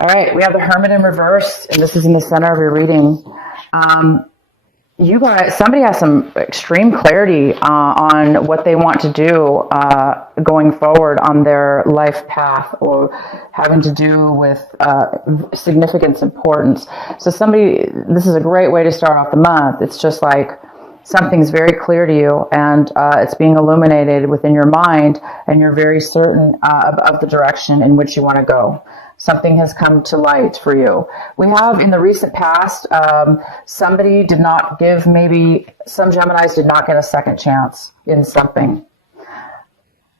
All right, we have the Hermit in reverse, and this is in the center of your reading. You guys, somebody has some extreme clarity on what they want to do going forward on their life path, or having to do with significance, importance. So this is a great way to start off the month. It's just like something's very clear to you, and it's being illuminated within your mind, and you're very certain of the direction in which you want to go. Something has come to light for you. We have in the recent past, somebody did not give, maybe some Geminis did not get a second chance in something.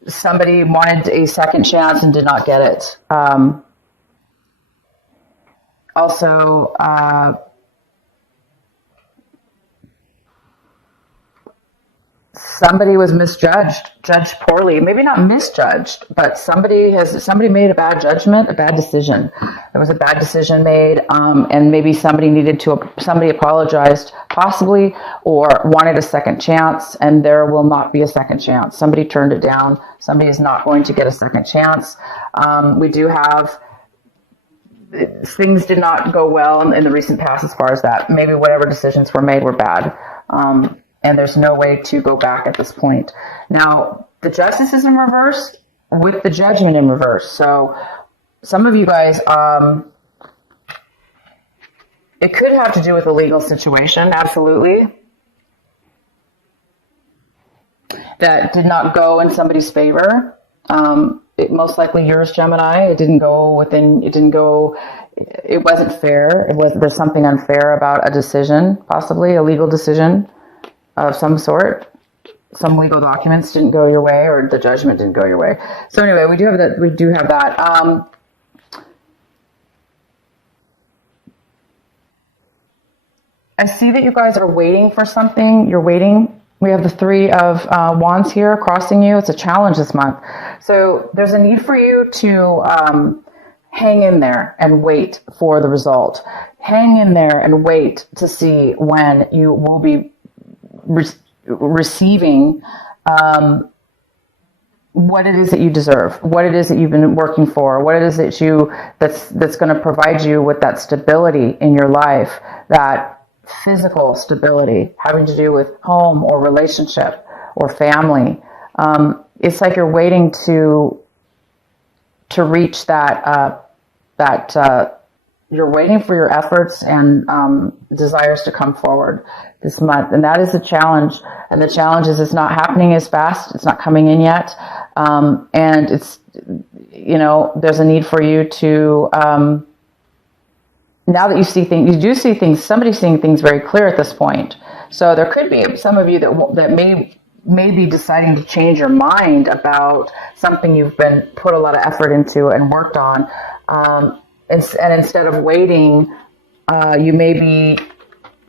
Somebody wanted a second chance and did not get it. Also, somebody was judged poorly. Maybe not misjudged, but somebody made a bad judgment, a bad decision. There was a bad decision made, and maybe somebody apologized, possibly, or wanted a second chance, and there will not be a second chance. Somebody turned it down. Somebody is not going to get a second chance. We do have things did not go well in the recent past as far as that. Maybe whatever decisions were made were bad. And there's no way to go back at this point. Now, the Justice is in reverse with the Judgment in reverse. So some of you guys, it could have to do with a legal situation, absolutely, that did not go in somebody's favor. It most likely yours, Gemini. It wasn't fair. There's something unfair about a decision, possibly a legal decision of some sort. Some legal documents didn't go your way, or the judgment didn't go your way. So anyway, we do have that. I see that you guys are waiting for something. You're waiting. We have the Three of Wands here crossing you. It's a challenge this month. So there's a need for you to hang in there and wait for the result. Hang in there and wait to see when you will be receiving what it is that you deserve, what it is that you've been working for, what it is that's going to provide you with that stability in your life, that physical stability having to do with home or relationship or family. It's like you're waiting to reach that you're waiting for your efforts and desires to come forward this month. And that is the challenge. And the challenge is it's not happening as fast. It's not coming in yet. And it's, there's a need for you to, now that you see things, you do see things, somebody's seeing things very clear at this point. So there could be some of you that may be deciding to change your mind about something you've been put a lot of effort into and worked on. And instead of waiting, you may be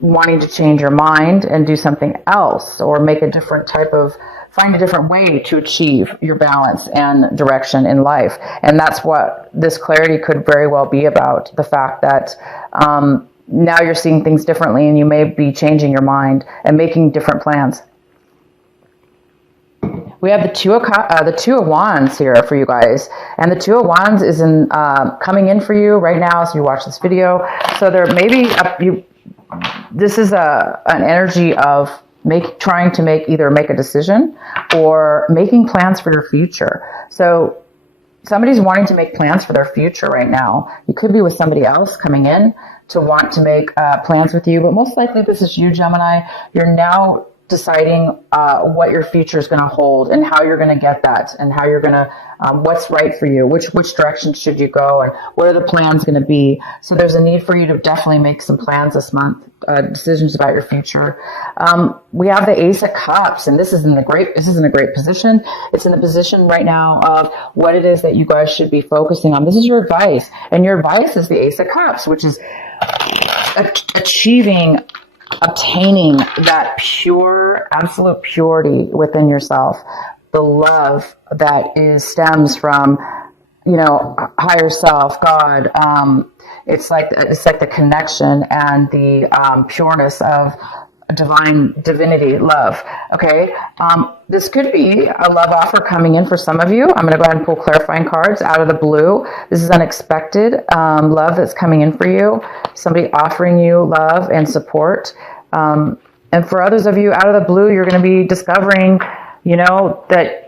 wanting to change your mind and do something else, or find a different way to achieve your balance and direction in life. And that's what this clarity could very well be about, the fact that now you're seeing things differently, and you may be changing your mind and making different plans. We have the Two of Wands here for you guys, and the Two of Wands is coming in for you right now as you watch this video. So there may be this is an energy of trying to either make a decision or making plans for your future. So somebody's wanting to make plans for their future right now. You could be with somebody else coming in to want to make plans with you, but most likely this is you, Gemini. You're now deciding what your future is going to hold, and how you're going to get that, and how you're going to what's right for you, which direction should you go, and what are the plans going to be. So there's a need for you to definitely make some plans this month, decisions about your future. We have the Ace of Cups, and this is in a great position. It's in the position right now of what it is that you guys should be focusing on. This is your advice, and your advice is the Ace of Cups, which is obtaining that pure, absolute purity within yourself, the love that stems from, higher self, God. It's like the connection and the pureness of divinity, love. Okay. This could be a love offer coming in for some of you. I'm going to go ahead and pull clarifying cards out of the blue. This is unexpected love that's coming in for you. Somebody offering you love and support. And for others of you, out of the blue, you're going to be discovering, that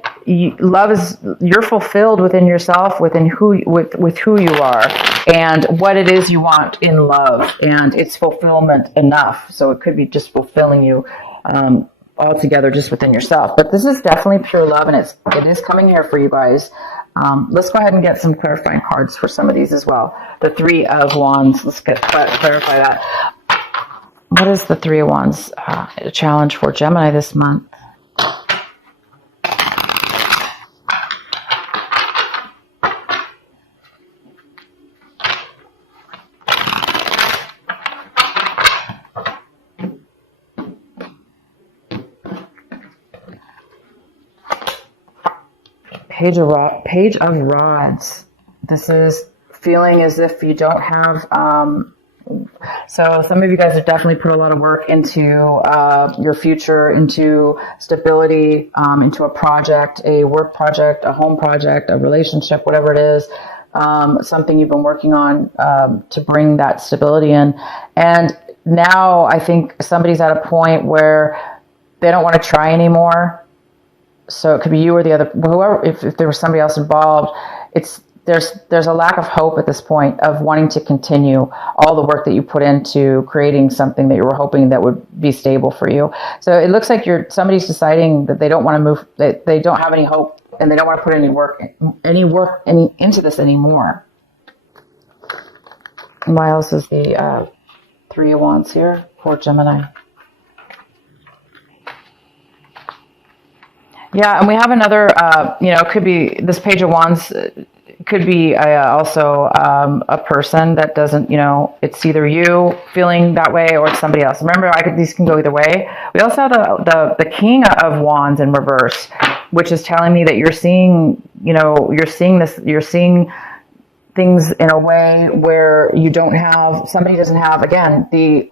love is, you're fulfilled within yourself, within with who you are, and what it is you want in love, and it's fulfillment enough. So it could be just fulfilling you altogether just within yourself. But this is definitely pure love, and it is coming here for you guys. Let's go ahead and get some clarifying cards for some of these as well. The Three of Wands. Let's clarify that. What is the Three of Wands a challenge for Gemini this month? Page of Rods. This is feeling as if you don't have, so some of you guys have definitely put a lot of work into your future, into stability, into a project, a work project, a home project, a relationship, whatever it is, something you've been working on to bring that stability in. And now I think somebody's at a point where they don't want to try anymore. So it could be you or the other, whoever, if there was somebody else involved, there's a lack of hope at this point of wanting to continue all the work that you put into creating something that you were hoping that would be stable for you. So it looks like somebody's deciding that they don't want to move, that they don't have any hope, and they don't want to put any work into this anymore. And why else is the Three of Wands here for Gemini? Yeah, and we have another, could be this Page of Wands, could be also a person that doesn't, it's either you feeling that way or it's somebody else. Remember, these can go either way. We also have the King of Wands in reverse, which is telling me that you're seeing things in a way where somebody doesn't have, again, the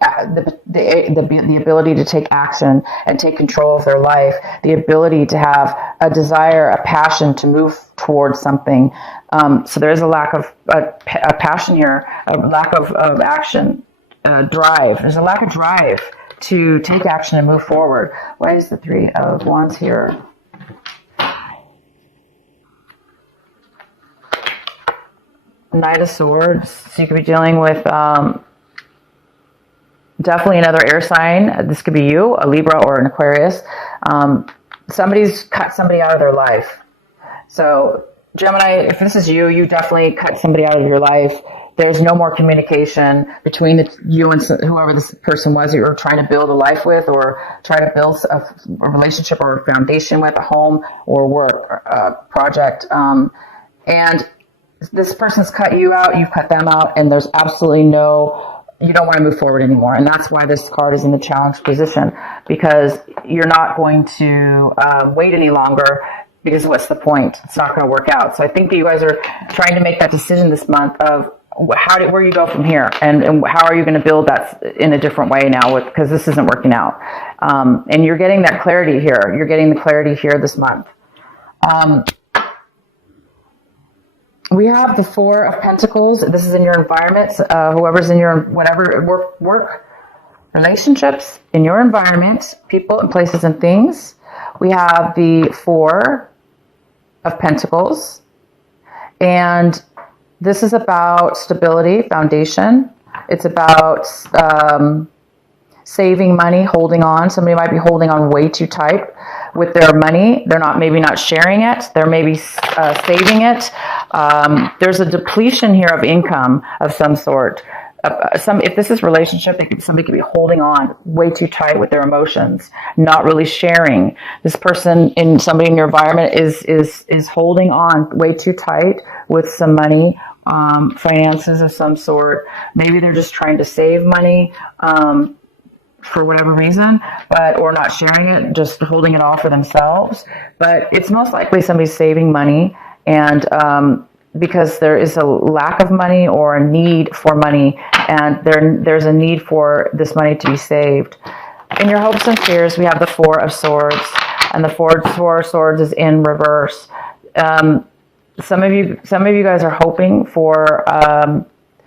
ability to take action and take control of their life, the ability to have a desire, a passion to move towards something. So there is a lack of a passion here, a lack of action, drive. There's a lack of drive to take action and move forward. Why is the Three of Wands here? Knight of Swords. So you could be dealing with definitely another air sign. This could be you, a Libra or an Aquarius. Somebody's cut somebody out of their life. So Gemini, if this is you, you definitely cut somebody out of your life. There's no more communication between you and whoever this person was that you were trying to build a life with, or try to build a relationship or a foundation with, a home or work project. And this person's cut you out, you've cut them out, and there's absolutely you don't want to move forward anymore. And that's why this card is in the challenge position, because you're not going to wait any longer, because what's the point? It's not going to work out. So I think that you guys are trying to make that decision this month of where you go from here, and how are you going to build that in a different way now, because this isn't working out. And you're getting that clarity here. You're getting the clarity here this month. We have the Four of Pentacles. This is in your environment. Whoever's in your whatever work relationships, in your environment, people and places and things. We have the Four of Pentacles. And this is about stability, foundation. It's about saving money, holding on. Somebody might be holding on way too tight with their money. They're maybe not sharing it. They're maybe saving it. There's a depletion here of income of some sort. If this is relationship, somebody could be holding on way too tight with their emotions, not really sharing. This person somebody in your environment is holding on way too tight with some money, finances of some sort. Maybe they're just trying to save money, for whatever reason, or not sharing it, just holding it all for themselves. But it's most likely somebody's saving money, and because there is a lack of money or a need for money, and there's a need for this money to be saved. in your hopes and fears, we have the Four of Swords, and the Four of Swords is in reverse. Some of you guys are hoping for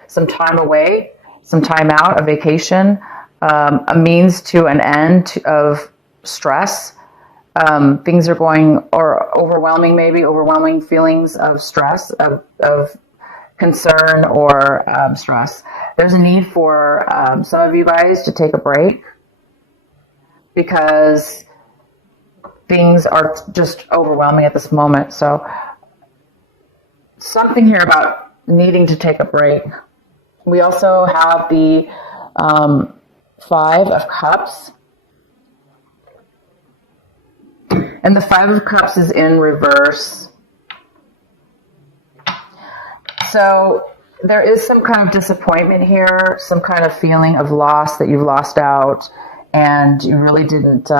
some time away, some time out, a vacation, a means to an end of stress. Things are going, or overwhelming feelings of stress, of concern or stress. There's a need for some of you guys to take a break because things are just overwhelming at this moment. So something here about needing to take a break. We also have the Five of Cups. And the Five of Cups is in reverse. So there is some kind of disappointment here, some kind of feeling of loss, that you've lost out and you really didn't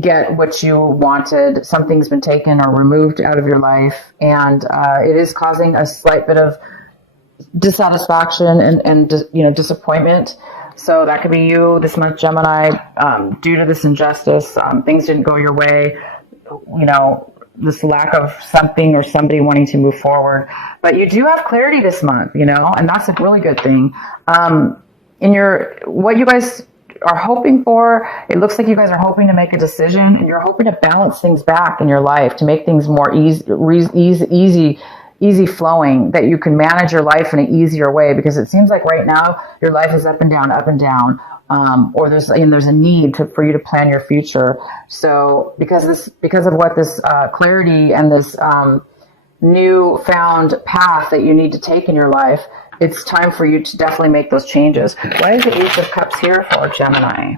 get what you wanted. Something's been taken or removed out of your life, and it is causing a slight bit of dissatisfaction and disappointment. So that could be you this month, Gemini, due to this injustice. Things didn't go your way, this lack of something or somebody wanting to move forward. But you do have clarity this month, and that's a really good thing. What you guys are hoping for, it looks like you guys are hoping to make a decision, and you're hoping to balance things back in your life to make things more easy flowing, that you can manage your life in an easier way, because it seems like right now your life is up and down, or there's a need for you to plan your future. So because of what this clarity and this new found path that you need to take in your life, it's time for you to definitely make those changes. Why is the Ace of Cups here for Gemini?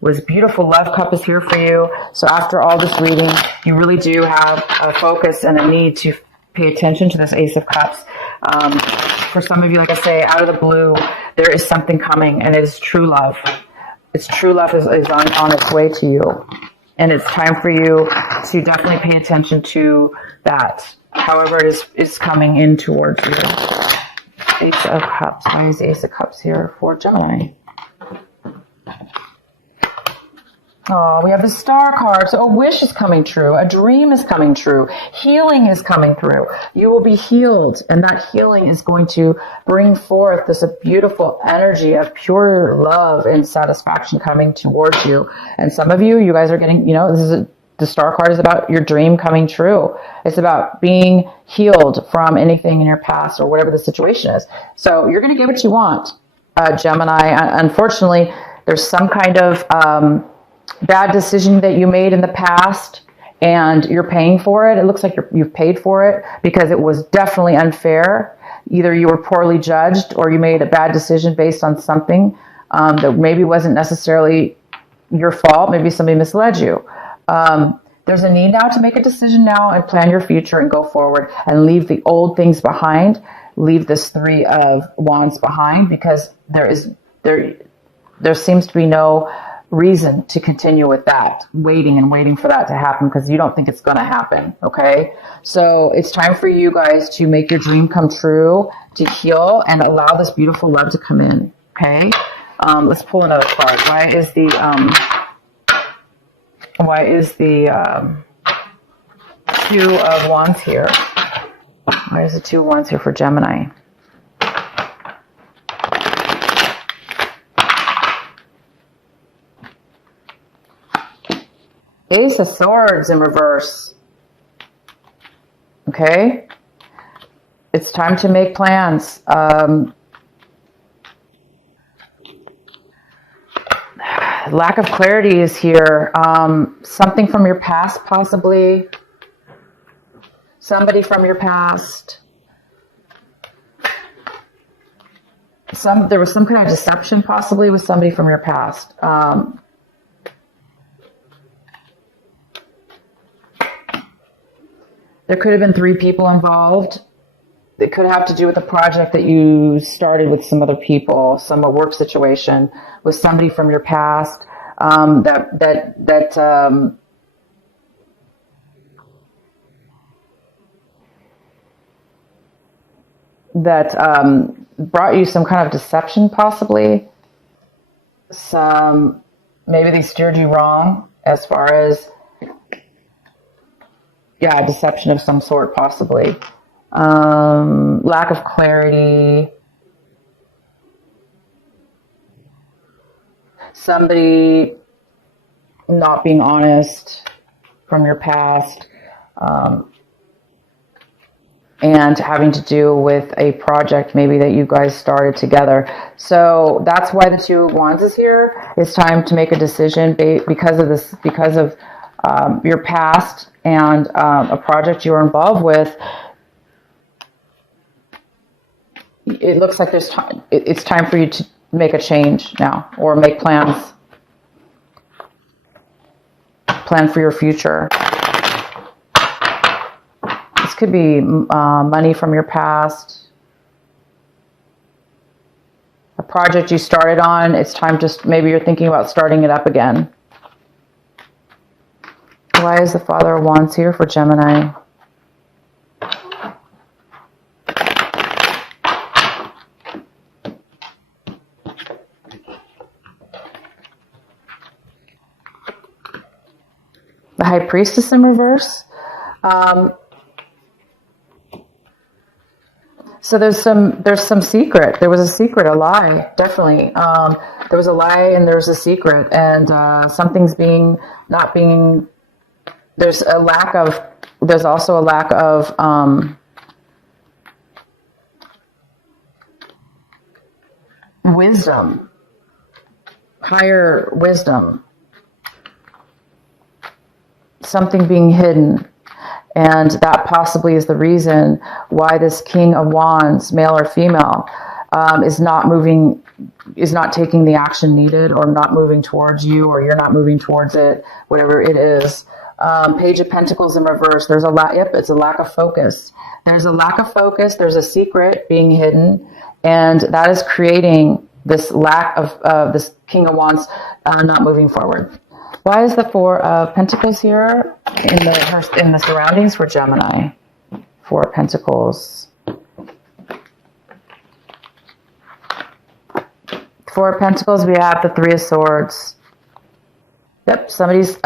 Was beautiful love cup is here for you. So after all this reading, you really do have a focus and a need to pay attention to this Ace of Cups. For some of you, like I say, out of the blue, there is something coming, and it is true love. It's true love is on its way to you. And it's time for you to definitely pay attention to that, however it is coming in towards you. Ace of Cups. Why is the Ace of Cups here for Gemini? Oh, we have the Star card. So a wish is coming true. A dream is coming true. Healing is coming through. You will be healed, and that healing is going to bring forth this beautiful energy of pure love and satisfaction coming towards you. And some of you guys are getting, the Star card is about your dream coming true. It's about being healed from anything in your past or whatever the situation is. So you're going to get what you want, Gemini. Unfortunately, there's some kind of bad decision that you made in the past, and you're paying for it. It looks like you've paid for it because it was definitely unfair. Either you were poorly judged, or you made a bad decision based on something that maybe wasn't necessarily your fault. Maybe somebody misled you. There's a need now to make a decision now and plan your future and go forward and leave the old things behind. Leave this Three of Wands behind, because there seems to be no reason to continue with that, waiting for that to happen, because you don't think it's going to happen. Okay, so it's time for you guys to make your dream come true, to heal, and allow this beautiful love to come in. Okay, let's pull another card. Why is the Two of Wands here? Why is the Two of Wands here for Gemini? Ace of Swords in reverse. Okay. It's time to make plans. Lack of clarity is here. Something from your past, possibly. Somebody from your past. There was some kind of deception, possibly, with somebody from your past. There could have been 3 people involved. It could have to do with a project that you started with some other people, some work situation with somebody from your past that brought you some kind of deception, possibly. maybe they steered you wrong as far as, yeah, deception of some sort, possibly. Lack of clarity. Somebody not being honest from your past. And having to do with a project maybe that you guys started together. So that's why the Two of Wands is here. It's time to make a decision because of your past and a project you were involved with. It looks like there's time. It's time for you to make a change now, or make plans. Plan for your future. This could be money from your past. A project you started on, it's time to, maybe you're thinking about starting it up again. Why is the Father of Wands here for Gemini? The High Priestess in reverse. So there's some secret. There was a secret, a lie, definitely. There was a lie and there's a secret, and something's not being. There's also a lack of wisdom, higher wisdom. Something being hidden. And that possibly is the reason why this King of Wands, male or female, is not taking the action needed, or not moving towards you, or you're not moving towards it, whatever it is. Page of Pentacles in reverse. There's it's a lack of focus. There's a lack of focus. There's a secret being hidden, and that is creating this lack of this King of Wands not moving forward. Why is the Four of Pentacles here in the surroundings for Gemini? Four of Pentacles. Four of Pentacles, we have the Three of Swords. Yep, somebody's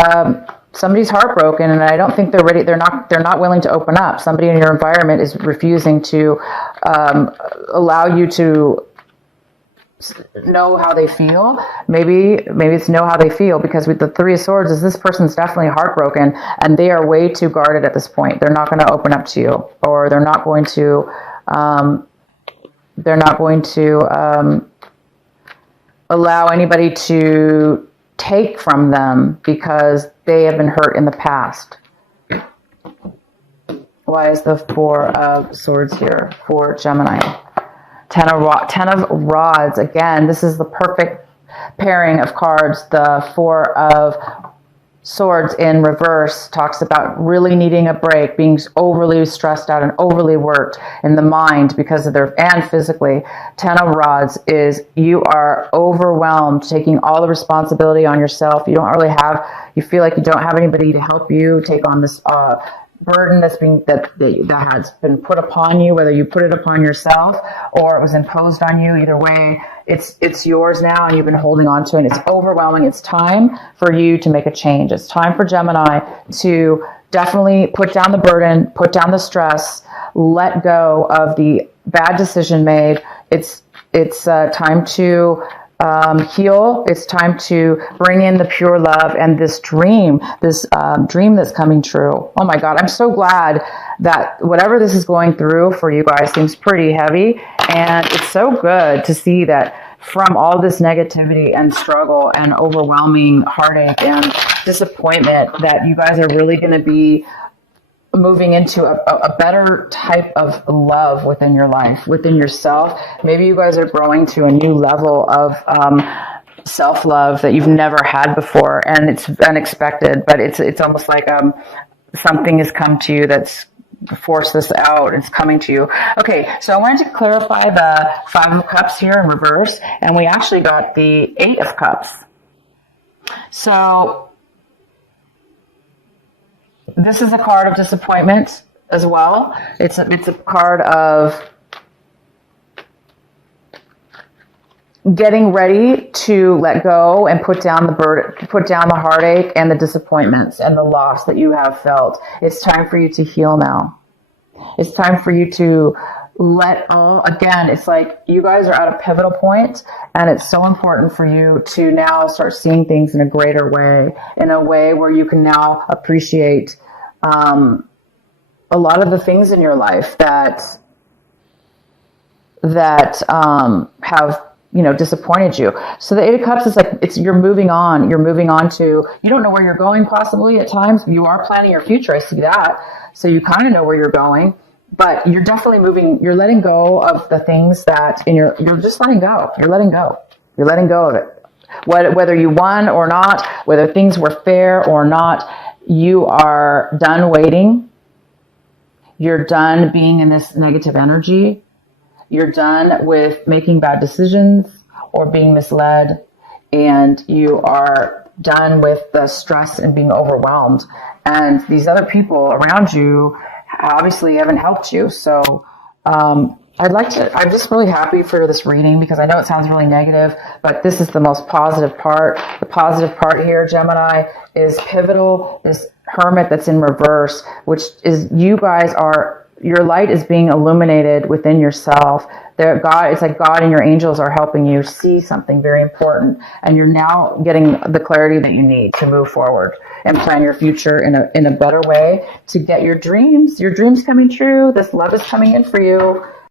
heartbroken, and I don't think they're ready. They're not willing to open up. Somebody in your environment is refusing to allow you to know how they feel. Maybe it's know how they feel, because with the Three of Swords, is this person's definitely heartbroken, and they are way too guarded at this point. They're not going to open up to you, or they're not going to allow anybody to take from them because they have been hurt in the past. Why is the Four of Swords here for Gemini? Ten of Rods. Again, this is the perfect pairing of cards. The Four of Swords in reverse talks about really needing a break, being overly stressed out and overly worked in the mind because of and physically. Ten of Rods is you are overwhelmed, taking all the responsibility on yourself. You feel like you don't have anybody to help you take on this burden that has been put upon you, whether you put it upon yourself or it was imposed on you. Either way, it's yours now, and you've been holding on to it, and it's overwhelming. It's time for you to make a change. It's time for Gemini to definitely put down the burden, put down the stress, let go of the bad decision made. It's time to heal. It's time to bring in the pure love and this dream that's coming true. Oh my God, I'm so glad that whatever this is going through for you guys seems pretty heavy, and it's so good to see that from all this negativity and struggle and overwhelming heartache and disappointment, that you guys are really going to be moving into a better type of love within your life, within yourself. Maybe you guys are growing to a new level of self-love that you've never had before, and it's unexpected, but it's almost like something has come to you that's forced this out. It's coming to you. Okay, so I wanted to clarify the Five of Cups here in reverse, and we actually got the Eight of Cups. So this is a card of disappointment as well. It's a card of getting ready to let go and put down the burden, put down the heartache and the disappointments and the loss that you have felt. It's time for you to heal now. It's time for you to let all, again, it's like you guys are at a pivotal point, and it's so important for you to now start seeing things in a greater way, in a way where you can now appreciate a lot of the things in your life that have, you know, disappointed you. So the Eight of Cups is like, it's, you're moving on. You're moving on to, you don't know where you're going possibly at times. You are planning your future. I see that. So you kind of know where you're going, but you're definitely moving. You're letting go of the things that you're just letting go. You're letting go. You're letting go of it. Whether you won or not, whether things were fair or not, you are done waiting. You're done being in this negative energy. You're done with making bad decisions or being misled, and you are done with the stress and being overwhelmed. And these other people around you obviously haven't helped you. So I'm just really happy for this reading, because I know it sounds really negative, but this is the most positive part. The positive part here, Gemini, is pivotal, this Hermit that's in reverse, which is you guys are, your light is being illuminated within yourself. It's like God and your angels are helping you see something very important, and you're now getting the clarity that you need to move forward and plan your future in a better way to get your dreams coming true. This love is coming in for you.